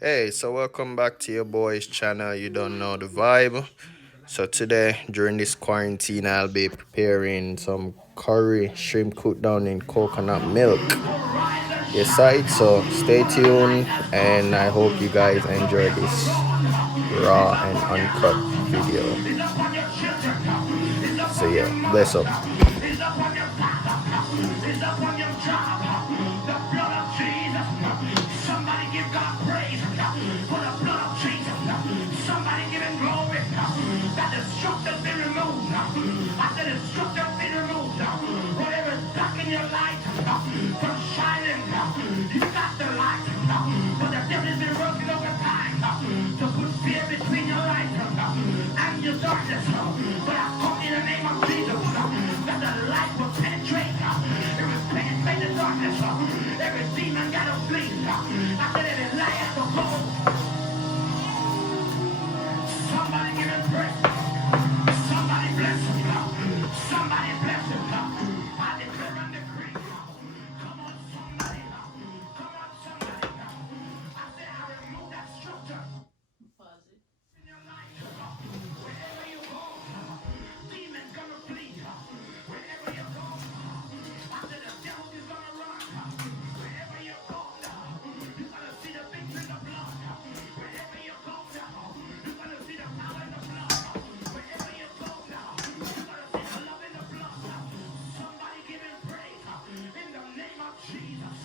Hey, so welcome back to your boy's channel. You don't know the vibe. So today, during this quarantine, I'll be preparing some curry shrimp cooked down in coconut milk. Yes, side. So stay tuned, and I hope you guys enjoy this raw and uncut video. So yeah, bless up. Somebody give God praise for the blood of Jesus. Somebody give him glory that the stroke has been removed. I said the stroke has been removed. Whatever is blocking your light from shining, you got the light. But the devil has been working over time to put fear between your light and your darkness. But I call in the name of Jesus that the light will penetrate. It will penetrate the darkness. Every demon got to flee. I said every lie has to go. Somebody give him praise. Somebody bless him. Somebody bless him. I declare and decree. Come on, somebody. Come on, somebody. I said I remove that structure in your life. Wherever you go, demons gonna flee. Wherever you go, I said the devil is gonna run. Wherever you go, you're gonna see the victory in the blood. Wherever you go now, you're gonna see the power in the blood. Wherever you go now, you're gonna see the love in the blood. Somebody give him praise in the name of Jesus.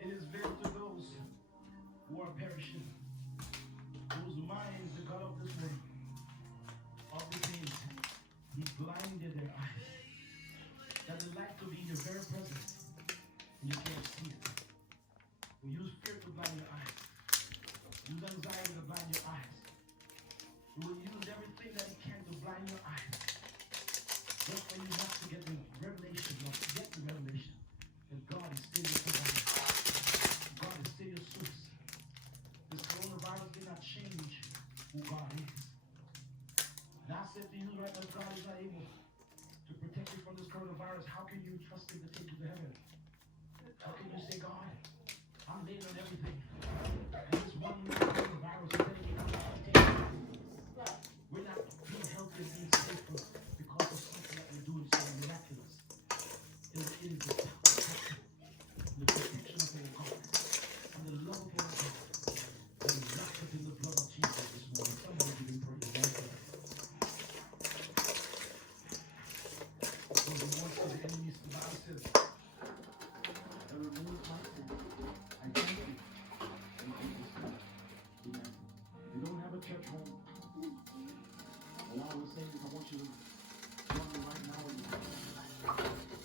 It is veiled to those who are perishing, whose minds the God of this world, of the days, he blinded their eyes. That the light could be in your very presence, and you can't see it. We use fear to blind your eyes. Use anxiety to blind your eyes. We will use everything that he can to blind your eyes. Just when you have to get the revelation, not get the revelation, that God is still your provider. God is still your source. This coronavirus did not change who God is. And I said to you right now, God is not able to protect you from this coronavirus. How can you trust him to take you to heaven? How can you say, God, I'm laying on everything, and this one coronavirus is telling me I'm not taking it. We're not being healthy and being safe because of something that we're doing so miraculous. It is the protection of our God, and the love of our God that is wrapped up in the blood of Jesus this morning. Somebody give him praise right there. So the voice of the enemy, the Bible says, I remove my sin. I thank you. In Jesus' name. Amen. You don't have a church home. All I was saying is I want you to join me right now in your heart of worship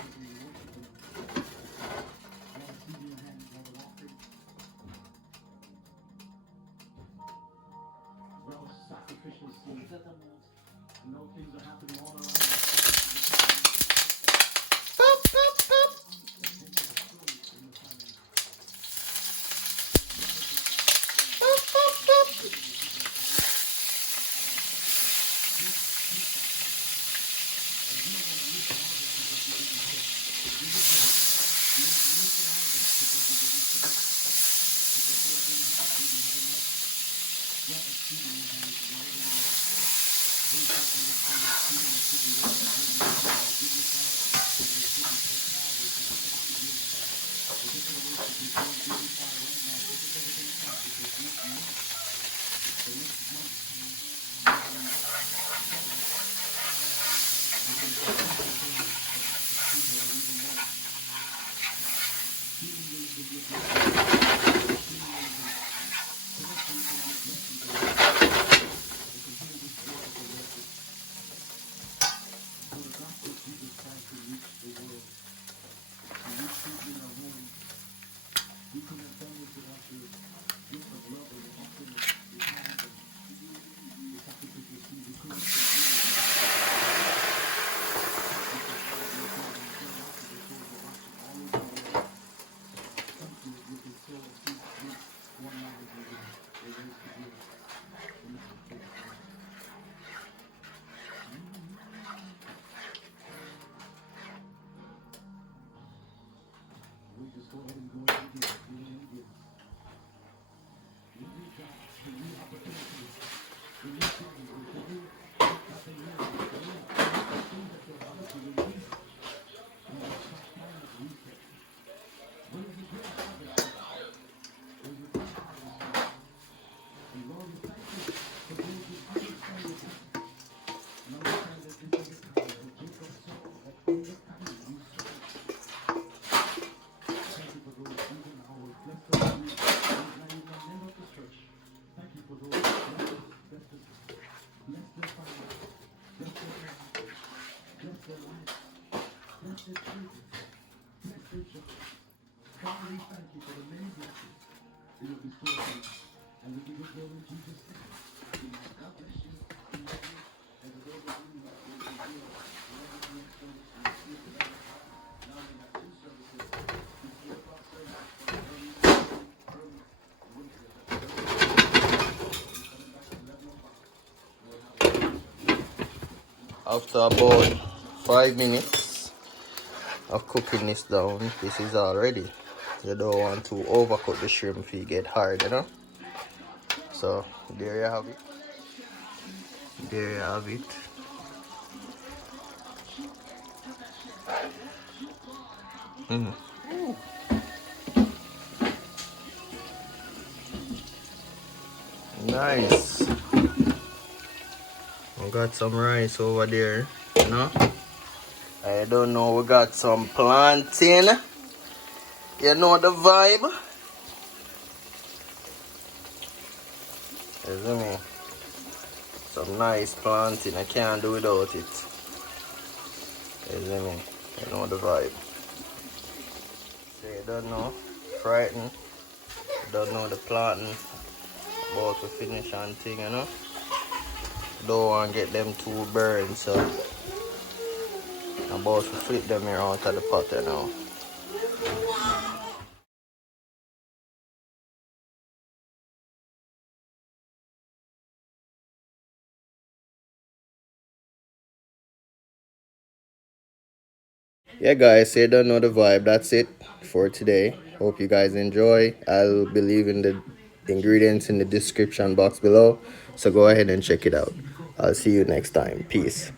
and your worship. I want to see your hands while the offering. Well, sacrificial seed. I know things are happening all around us. After about 5 minutes of cooking this down, this is all ready. You don't want to overcook the shrimp if you get hard, you know. So there you have it. There you have it. Nice. We got some rice over there, you know. I don't know, we got some plantain. You know the vibe. Isn't it? Some nice plantain. I can't do without it. Isn't it? You know the vibe. So you don't know. Frightened. Don't know the plantain. About to finish and thing, you know. Don't want to get them too burned, so I'm about to flip them here out of the pot now. Yeah guys, so you don't know the vibe. That's it for today. Hope you guys enjoy. I'll be leaving the ingredients in the description box below, so go ahead and check it out. I'll see you next time. Peace.